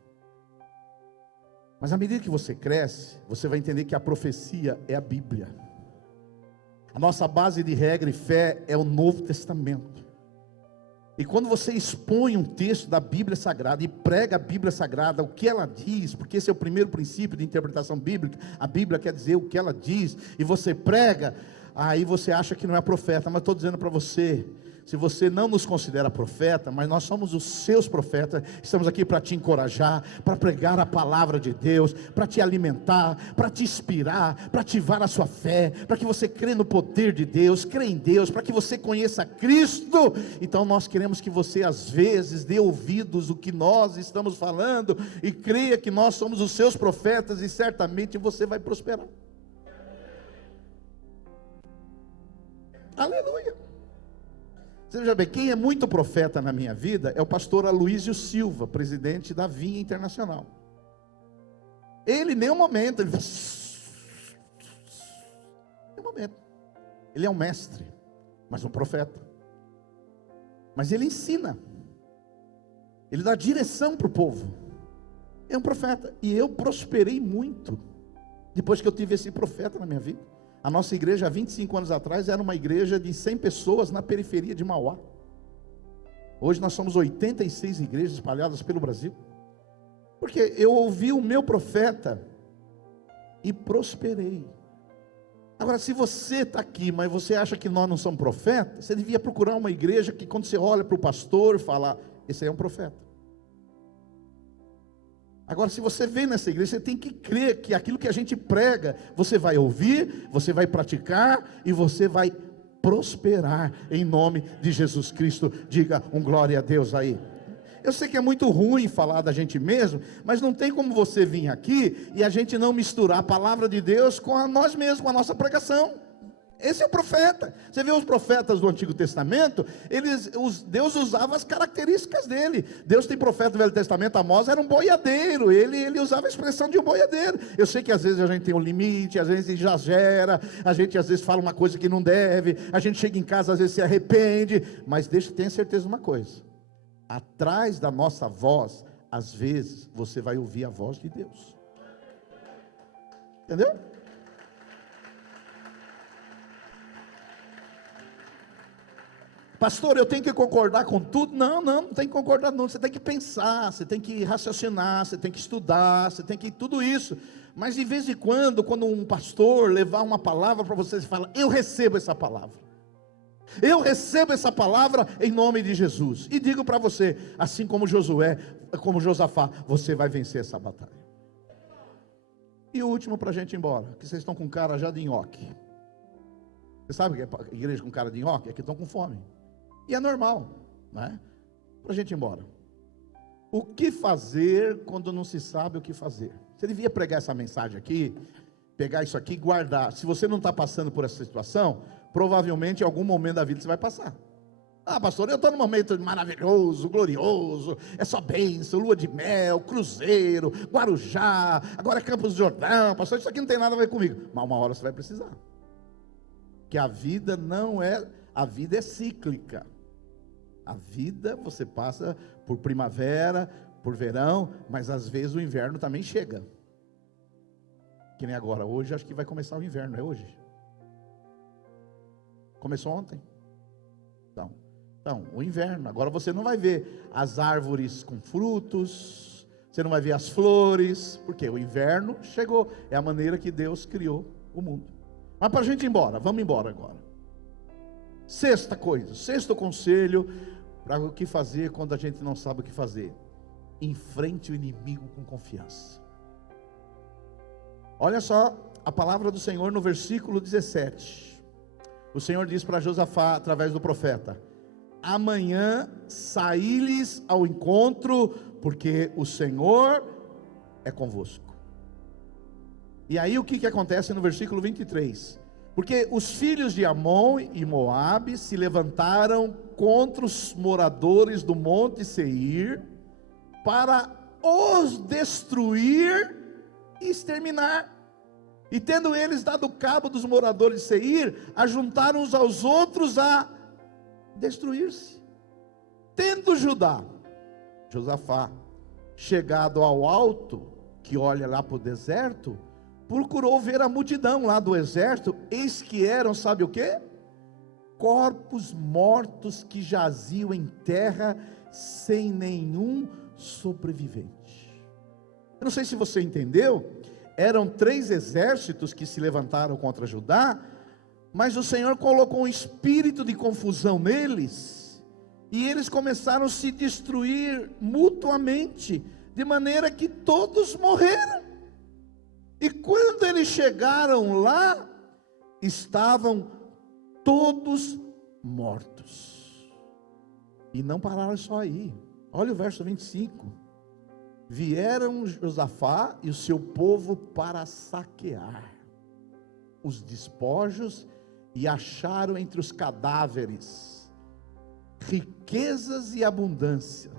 Mas à medida que você cresce, você vai entender que a profecia é a Bíblia. A nossa base de regra e fé é o Novo Testamento. E quando você expõe um texto da Bíblia Sagrada e prega a Bíblia Sagrada, o que ela diz, porque esse é o primeiro princípio de interpretação bíblica, a Bíblia quer dizer o que ela diz, e você prega, aí você acha que não é profeta, mas estou dizendo para você, se você não nos considera profeta, mas nós somos os seus profetas, estamos aqui para te encorajar, para pregar a palavra de Deus, para te alimentar, para te inspirar, para ativar a sua fé, para que você crê no poder de Deus, crê em Deus, para que você conheça Cristo. Então nós queremos que você às vezes dê ouvidos ao que nós estamos falando, e creia que nós somos os seus profetas, e certamente você vai prosperar. Aleluia. Você veja bem, quem é muito profeta na minha vida é o pastor Aloísio Silva, presidente da Vinha Internacional. Ele, em nenhum momento, ele é um mestre, mas um profeta. Mas ele ensina, ele dá direção para o povo. É um profeta, e eu prosperei muito depois que eu tive esse profeta na minha vida. A nossa igreja, há 25 anos atrás, era uma igreja de 100 pessoas na periferia de Mauá. Hoje nós somos 86 igrejas espalhadas pelo Brasil. Porque eu ouvi o meu profeta e prosperei. Agora, se você está aqui, mas você acha que nós não somos profetas, você devia procurar uma igreja que quando você olha para o pastor, fala, esse aí é um profeta. Agora, se você vem nessa igreja, você tem que crer que aquilo que a gente prega, você vai ouvir, você vai praticar e você vai prosperar em nome de Jesus Cristo. Diga um glória a Deus aí. Eu sei que é muito ruim falar da gente mesmo, mas não tem como você vir aqui e a gente não misturar a palavra de Deus com nós mesmos, com a nossa pregação. Esse é o profeta. Você vê os profetas do Antigo Testamento, Deus usava as características dele. Deus tem profeta do Velho Testamento, Amós era um boiadeiro, ele usava a expressão de um boiadeiro. Eu sei que às vezes a gente tem um limite, às vezes exagera, a gente às vezes fala uma coisa que não deve, a gente chega em casa, às vezes se arrepende, mas tenha certeza de uma coisa, atrás da nossa voz, às vezes você vai ouvir a voz de Deus. Entendeu? Pastor, eu tenho que concordar com tudo? Não tem que concordar não, você tem que pensar, você tem que raciocinar, você tem que estudar, você tem que tudo isso. Mas de vez em quando um pastor levar uma palavra para você, você fala, eu recebo essa palavra. Eu recebo essa palavra em nome de Jesus. E digo para você, assim como Josué, como Josafá, você vai vencer essa batalha. E o último para a gente ir embora, que vocês estão com cara já de nhoque. Você sabe que é igreja com cara de nhoque? É que estão com fome. E é normal, né? Para a gente ir embora. O que fazer quando não se sabe o que fazer? Você devia pregar essa mensagem aqui, pegar isso aqui e guardar. Se você não está passando por essa situação, provavelmente em algum momento da vida você vai passar. Ah, pastor, eu estou num momento maravilhoso, glorioso, é só bênção, lua de mel, cruzeiro, Guarujá, agora é Campos do Jordão. Pastor, isso aqui não tem nada a ver comigo. Mas uma hora você vai precisar. Que a vida a vida é cíclica. A vida você passa por primavera, por verão, mas às vezes o inverno também chega. Que nem agora, hoje acho que vai começar o inverno, é hoje? Começou ontem. Então, o inverno, agora você não vai ver as árvores com frutos, você não vai ver as flores, porque o inverno chegou, é a maneira que Deus criou o mundo. Mas para a gente ir embora, vamos embora agora. Sexto conselho, para o que fazer quando a gente não sabe o que fazer. Enfrente o inimigo com confiança. Olha só a palavra do Senhor no versículo 17. O Senhor diz para Josafá, através do profeta: amanhã saí-lhes ao encontro, porque o Senhor é convosco. E aí o que acontece no versículo 23? Porque os filhos de Amon e Moabe se levantaram contra os moradores do monte Seir, para os destruir e exterminar. E tendo eles dado cabo dos moradores de Seir, ajuntaram uns aos outros a destruir-se. Tendo Josafá chegado ao alto, que olha lá para o deserto, procurou ver a multidão lá do exército, eis que eram, sabe o quê? Corpos mortos que jaziam em terra, sem nenhum sobrevivente. Eu não sei se você entendeu, eram 3 exércitos que se levantaram contra Judá, mas o Senhor colocou um espírito de confusão neles, e eles começaram a se destruir mutuamente, de maneira que todos morreram. E quando eles chegaram lá, estavam todos mortos. E não pararam só aí. Olha o verso 25. Vieram Josafá e o seu povo para saquear os despojos, e acharam entre os cadáveres riquezas e abundância.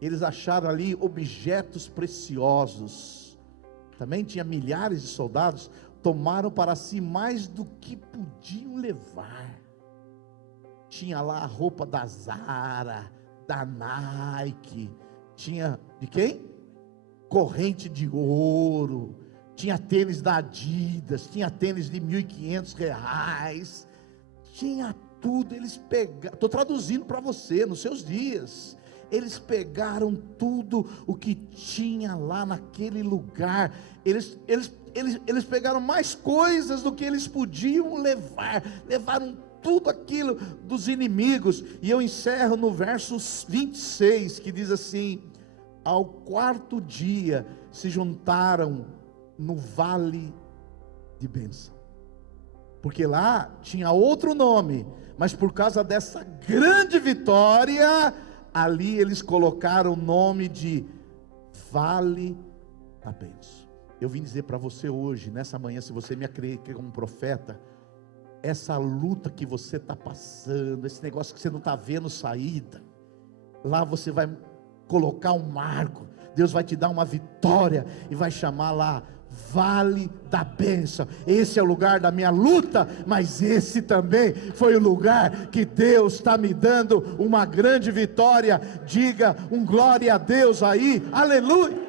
Eles acharam ali objetos preciosos. Também tinha milhares de soldados. Tomaram para si mais do que podiam levar. Tinha lá a roupa da Zara, da Nike. Tinha de quem? Corrente de ouro. Tinha tênis da Adidas. Tinha tênis de R$1.500. Tinha tudo. Eles pegaram. Estou traduzindo para você nos seus dias. Eles pegaram tudo o que tinha lá naquele lugar. Eles pegaram mais coisas do que eles podiam levar. Levaram tudo aquilo dos inimigos. E eu encerro no verso 26, que diz assim: ao 4º dia se juntaram no vale de bênção. Porque lá tinha outro nome, mas por causa dessa grande vitória, ali eles colocaram o nome de Vale da Bênção. Eu vim dizer para você hoje, nessa manhã, se você me acredita como profeta, essa luta que você está passando, esse negócio que você não está vendo saída, lá você vai colocar um marco, Deus vai te dar uma vitória, e vai chamar lá Vale da Bênção. Esse é o lugar da minha luta, mas esse também foi o lugar que Deus está me dando uma grande vitória. Diga um glória a Deus aí, aleluia.